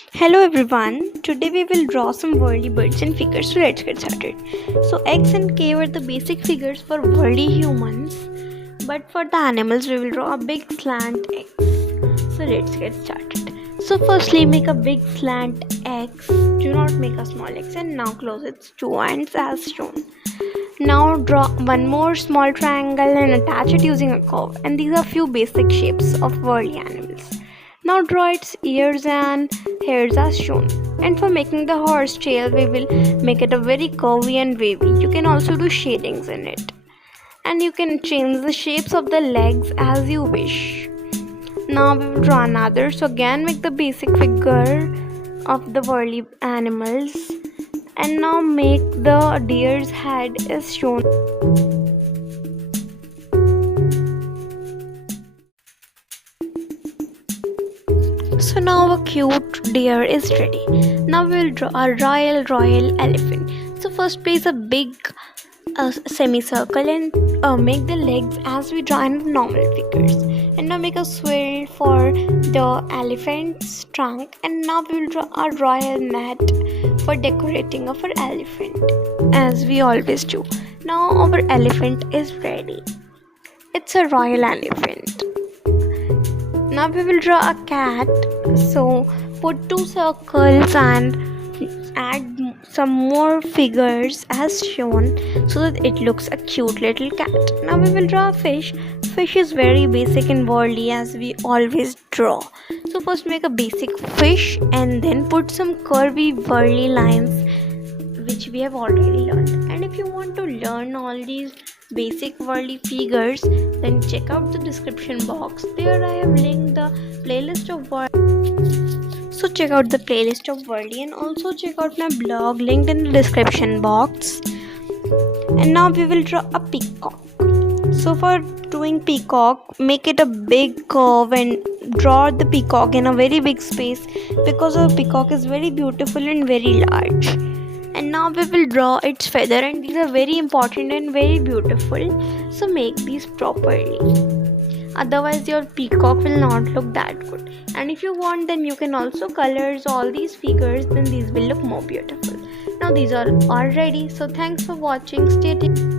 Hello everyone, today we will draw some worldly birds and figures, so let's get started. So X and K were the basic figures for worldly humans, but for the animals we will draw a big slant X. So let's get started. So firstly make a big slant X, do not make a small X, and now close its two ends as shown. Now draw one more small triangle and attach it using a curve, and these are few basic shapes of worldly animals. Now draw its ears and hairs as shown. And for making the horse tail, we will make it a very curvy and wavy. You can also do shadings in it. And you can change the shapes of the legs as you wish. Now we will draw another. So again make the basic figure of the worldly animals. And now make the deer's head as shown. So now a cute deer is ready. Now we will draw a royal elephant. So first place a big semicircle and make the legs as we draw in the normal figures. And now make a swirl for the elephant's trunk. And now we will draw a royal mat for decorating of our elephant, as we always do. Now our elephant is ready. It's a royal elephant. Now we will draw a cat. So put two circles and add some more figures as shown so that it looks a cute little cat. Now we will draw a fish. Fish is very basic and worldly as we always draw. So first make a basic fish and then put some curvy worldly lines which we have already learned. And if you want to learn all these basic worldly figures, then check out the description box. There I have linked the playlist of So check out the playlist of worldly and also check out my blog linked in the description box. And now we will draw a peacock. So for doing peacock, make it a big curve and draw the peacock in a very big space because the peacock is very beautiful and very large. And now we will draw its feather, and these are very important and very beautiful, so make these properly, otherwise your peacock will not look that good. And if you want, then you can also color all these figures, then these will look more beautiful. Now these are all ready, so thanks for watching. Stay tuned.